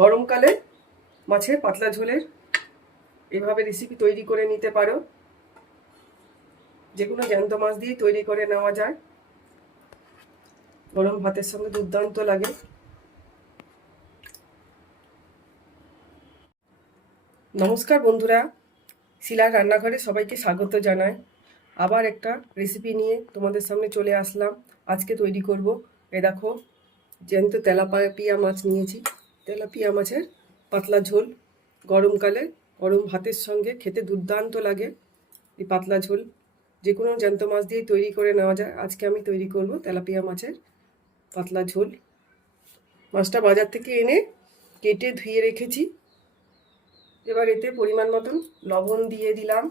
গরমকালে মাছের পাতলা ঝোলের এইভাবে রেসিপি তৈরি করে নিতে পারো। যে কোনো জ্যান্ত মাছ দিয়ে তৈরি করে নেওয়া যায়। গরম ভাতের সঙ্গে দুর্দান্ত লাগে। নমস্কার বন্ধুরা, শিলার রান্নাঘরে সবাইকে স্বাগত জানাই। আবার একটা রেসিপি নিয়ে তোমাদের সামনে চলে আসলাম। আজকে তৈরি করব, এ দেখো, জ্যান্ত তেলাপিয়া মাছ নিয়েছি। তেলাপিয়া মাছের পাতলা ঝোল গরমকালে গরম ভাতের সঙ্গে খেতে দুর্দান্ত লাগে। এই পাতলা ঝোল যে কোনো জ্যান্ত মাছ দিয়ে তৈরি করে নেওয়া যায়। আজকে আমি তৈরি করব তেলাপিয়া মাছের পাতলা ঝোল। মাছটা বাজার থেকে এনে কেটে ধুয়ে রেখেছি। এবার এতে পরিমাণ মতন লবণ দিয়ে দিলাম,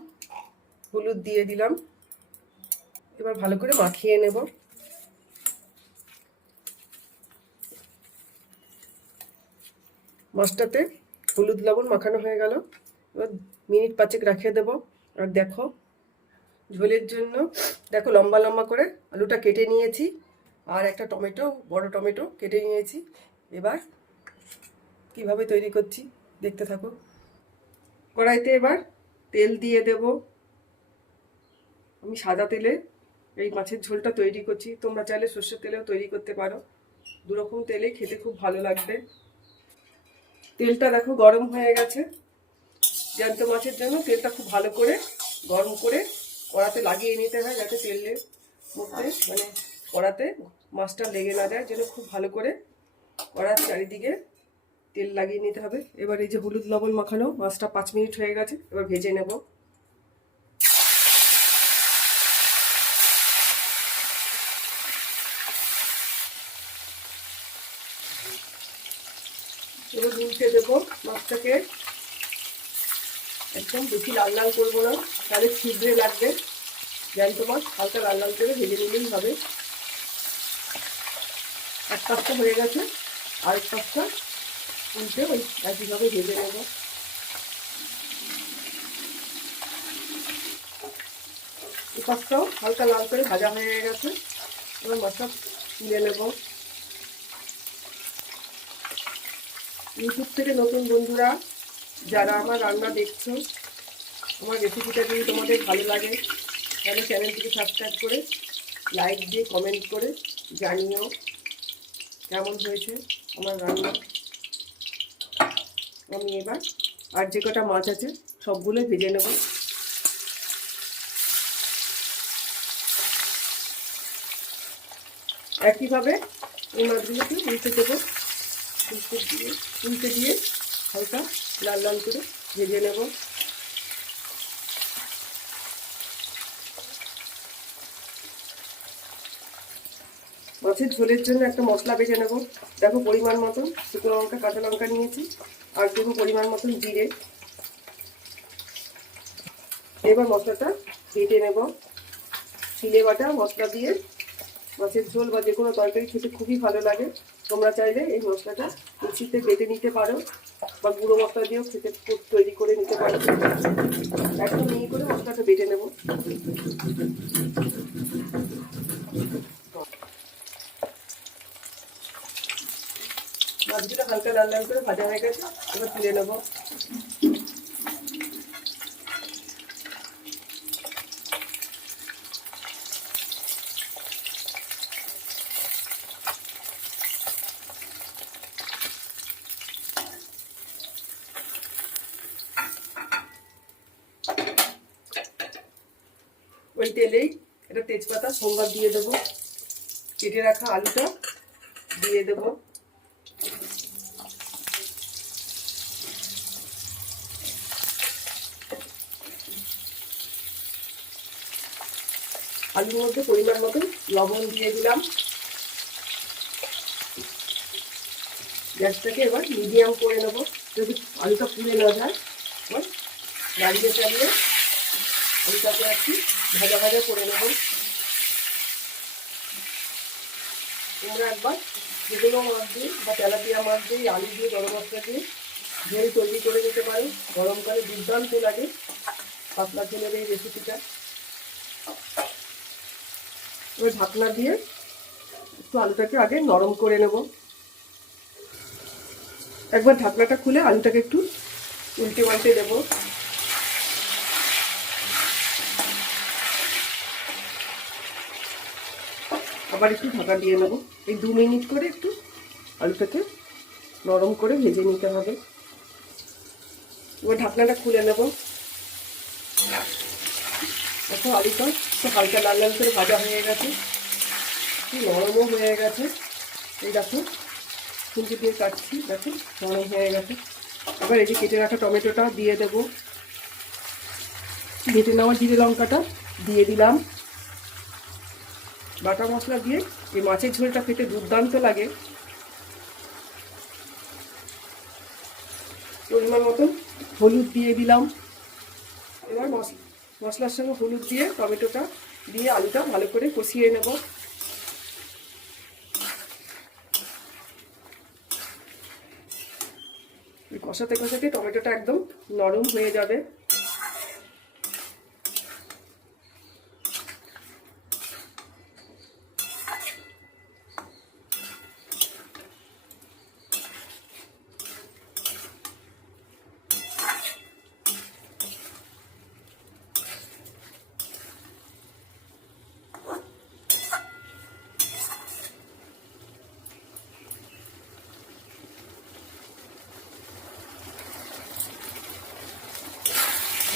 হলুদ দিয়ে দিলাম। এবার ভালো করে মাখিয়ে নেব। মাছটাতে হলুদ লবণ মাখানো হয়ে গেল। এবার মিনিট 5 রাখিয়ে দেব। আর দেখো, ঝোলের জন্য দেখো লম্বা লম্বা করে আলুটা কেটে নিয়েছি, আর একটা টমেটো, বড় টমেটো কেটে নিয়েছি। এবার কিভাবে তৈরি করছি দেখতে থাকো। কড়াইতে এবার তেল দিয়ে দেব। আমি সাদা তেলে এই মাছের ঝোলটা তৈরি করছি। তোমরা চাইলে সর্ষের তেলেও তৈরি করতে পারো। দুরকম তেলে খেতে খুব ভালো লাগবে। তেলটা দেখো গরম হয়ে গেছে। জ্যান্ত মাছের জন্য তেলটা খুব ভালো করে গরম করে কড়াতে লাগিয়ে নিতে হয়, যাতে তেলের মধ্যে কড়াতে মাছটা লেগে না যায়, যেন খুব ভালো করে কড়ার চারিদিকে তেল লাগিয়ে নিতে হবে। এবার এই যে হলুদ লবণ মাখানো মাছটা 5 মিনিট হয়ে গেছে। এবার ভেজে নেব। এবার উল্টে দেবো মাছটাকে। একদম বেশি লাল লাল করবো না, তাহলে ছিদ্রে লাগবে। জ্যান্ত মাছ হালকা লাল লাল করে ভেজে নিলেই হবে। এক পাশটা হয়ে গেছে, আরেক পাশটা উল্টে ওই একইভাবে ভেজে নেব। এই পাশটাও হালকা লাল করে ভাজা হয়ে গেছে। এবার মাছটা তুলে নেব। ইউটিউব থেকে নতুন বন্ধুরা যারা আমার রান্না দেখছো, আমার রেসিপিটা যদি তোমাদের ভালো লাগে তাহলে চ্যানেলটিকে সাবস্ক্রাইব করে লাইক দিয়ে কমেন্ট করে জানিও কেমন হয়েছে আমার রান্না। আমি এবার আর যে কটা মাছ আছে সবগুলো ভেজে নেব। একইভাবে এই মাছগুলোকে উল্টে দেবো। উল্টে দিয়ে হালকা লাল লাল করে ভেজে নেব। মাছের ঝোলের জন্য একটা মশলা বেটে নেব। দেখো পরিমাণ মতন শুকনো লঙ্কা, কাঁচা লঙ্কা নিয়েছি, আর দেবো পরিমাণ মতন জিরে। এবার মশলাটা বেটে নেব। শিলে বাটা মশলা দিয়ে মাছের ঝোল বা যে কোনো তরকারি খেতে খুবই ভালো লাগে। তোমরা চাইলে এই মশলাটা মিক্সিতে বেটে নিতে পারো, বা গুঁড়ো মশলা দিয়েও খেতে তৈরি করে নিতে পারো। একদম মিহি করে মশলাটা বেটে নেব। মাছগুলো হালকা লাল লাল করে ভাজা হয়ে গেছে। এবার তুলে নেব। ওই তেলেই একটা তেজপাতা সোমবার দিয়ে দেবো। কেটে রাখা আলুটা দিয়ে দেব। আলুর মধ্যে পরিমাণ মতো লবণ দিয়ে দিলাম। গ্যাসটাকে এবার মিডিয়াম করে নেবো, যদি আলুটা পুড়ে না যায়। এবার দাঁড়িয়ে চালিয়ে আলুটাকে একটু ভাজা ভাজা করে নেব। তোমরা একবার যেগুলো মাছ দিয়ে বা তেলাপিয়া মাছ দিয়ে আলু দিয়ে গরম মশলা দিয়ে ঝোল তৈরি করে নিতে পারো। গরমকালে দুর্দান্ত লাগে পাতলা ঝোলের এই রেসিপিটা। এবার ঢাকনা দিয়ে একটু আলুটাকে আগে নরম করে নেব। একবার ঢাকনাটা খুলে আলুটাকে একটু উল্টে পাল্টে দেবো। আবার একটু ঢাকা দিয়ে নেবো। এই 2 মিনিট করে একটু আলুটাকে নরম করে ভেজে নিতে হবে। এবার ঢাকনাটা খুলে নেব। দেখো আলুটা একটু হালকা লাল লাল করে ভাজা হয়ে গেছে, একটু নরমও হয়ে গেছে। এই দেখো খুন্তি দিয়ে কাটছি, দেখো নরম হয়ে গেছে। এবার এই যে কেটে রাখা টমেটোটা দিয়ে দেবো। বেটে নেওয়া জিরে লঙ্কাটা দিয়ে দিলাম। বাটা মশলা দিয়ে এই মাছের ঝোলটা খেতে দুর্দান্ত লাগে। পরিমাণ মতন হলুদ দিয়ে দিলাম। এবার মশলার সঙ্গে হলুদ দিয়ে টমেটোটা দিয়ে আলুটা ভালো করে কষিয়ে নেব। কষাতে কষাতে টমেটোটা একদম নরম হয়ে যাবে।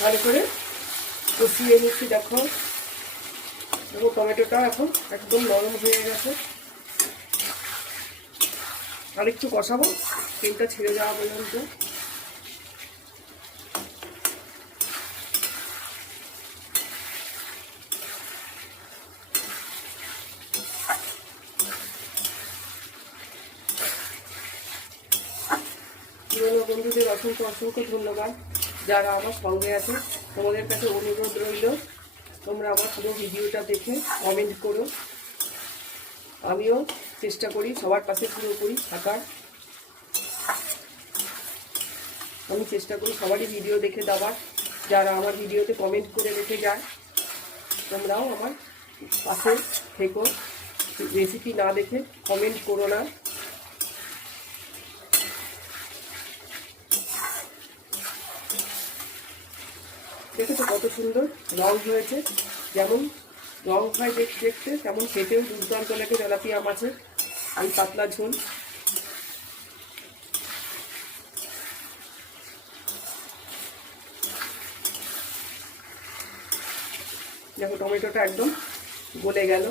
ভালো করে কষিয়ে নিচ্ছি। দেখো দেখো টমেটোটা এখন একদম নরম হয়ে গেছে। আর একটু কষাবো, তেলটা ছেড়ে যাওয়া পর্যন্ত। পুরোনো বন্ধুদের অসংখ্য অসংখ্য ধন্যবাদ যারা আমার সঙ্গে আছে। তোমাদের কাছে অনুরোধ রইল, তোমরা আমার পুরো ভিডিওটা দেখে কমেন্ট করো। আমিও চেষ্টা করি সবার পাশে পুরোপুরি থাকার। আমি চেষ্টা করি সবারই ভিডিও দেখে দেওয়ার। যারা আমার ভিডিওতে কমেন্ট করে রেখে যায়, তোমরাও আমার পাশে থেকো। রেসিপি না দেখে কমেন্ট করো না। দেখেছো কত সুন্দর রং হয়েছে। যেমন রং হয় দেখতে, তেমন খেতেও দুর্দান্ত লাগে তেলাপিয়া মাছের এই পাতলা ঝোল। দেখো টমেটোটা একদম গলে গেল।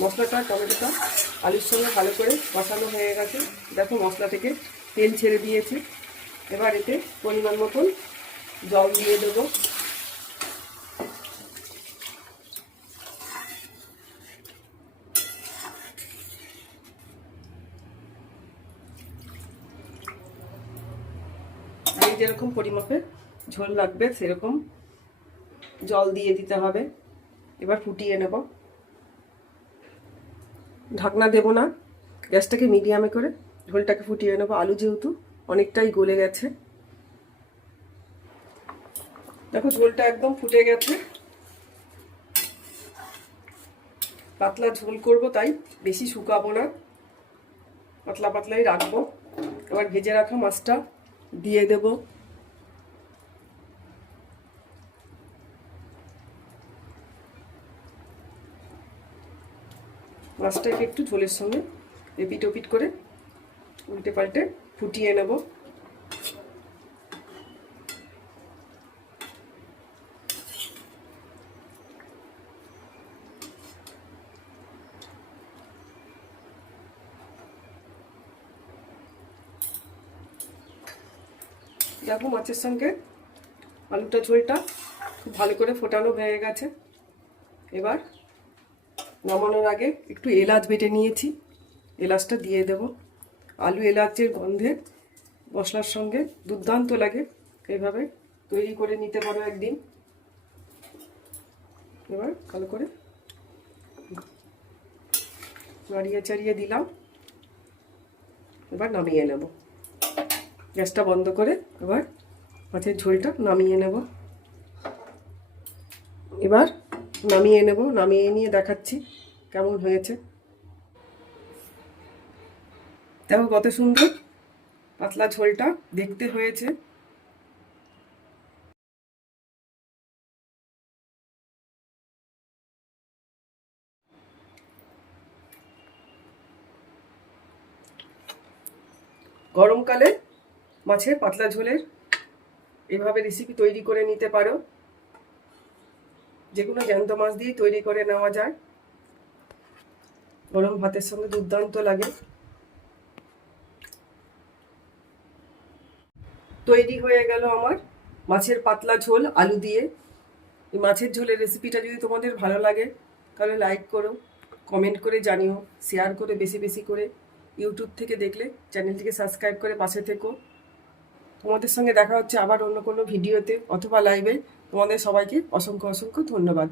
মশলাটা টমেটোটা আলুর সঙ্গে ভালো করে কষানো হয়ে গেছে। দেখো মশলা থেকে তেল ছেড়ে দিয়েছে। এবার এতে পরিমাণ মতন জল দিয়ে দেবো। আর যেরকম পরিমাপে ঝোল লাগবে সেরকম জল দিয়ে দিতে হবে। এবার ফুটিয়ে নেব। ঢাকনা দেব না, গ্যাসটাকে মিডিয়ামে করে ঝোলটাকে ফুটিয়ে নেব। আলু যেহেতু অনেকটাই গলে গেছে। দেখো ঝোলটা একদম ফুটে গেছে। পাতলা ঝোল করব, তাই বেশি শুকাবো না, পাতলা পাতলাই রাখবো। এবার ভেজে রাখা মাছটা দিয়ে দেব। মাছটাকে একটু ঝোলের সঙ্গে এপিট ওপিট করে উল্টে পাল্টে ফুটিয়ে নেব। দেখো মাছের সঙ্গে আলুটা ঝোলটা খুব ভালো করে ফোটানো হয়ে গেছে। এবার নামানোর আগে একটু এলাচ বেটে নিয়েছি, এলাচটা দিয়ে দেব। আলু এলাচের গন্ধে মশলার সঙ্গে দুর্দান্ত লাগে। এইভাবে তৈরি করে নিতে পারো একদিন। এবার ভালো করে নাড়িয়ে চাড়িয়ে দিলাম। এবার নামিয়ে নেব। গ্যাসটা বন্ধ করে এবার মাছের ঝোলটা নামিয়ে নেব। এবার নামিয়ে নিয়ে দেখাচ্ছি কেমন হয়েছে। দেখো কত সুন্দর পাতলা ঝোলটা দেখতে হয়েছে। গরমকালে মাছের পাতলা ঝোলের এভাবে রেসিপি তৈরি করে নিতে পারো। যে কোনো জ্যান্ত মাছ দিয়ে তৈরি করে নেওয়া যায়। গরম ভাতের সঙ্গে দুর্দান্ত লাগে। তৈরি হয়ে গেল আমার মাছের পাতলা ঝোল আলু দিয়ে। এই মাছের ঝোলের রেসিপিটা যদি তোমাদের ভালো লাগে তাহলে লাইক করো, কমেন্ট করে জানিও, শেয়ার করে বেশি বেশি করে। ইউটিউব থেকে দেখলে চ্যানেলটিকে সাবস্ক্রাইব করে পাশে থেকো। তোমাদের সঙ্গে দেখা হচ্ছে আবার অন্য কোনো ভিডিওতে অথবা লাইভে। তোমাদের সবাইকে অসংখ্য অসংখ্য ধন্যবাদ।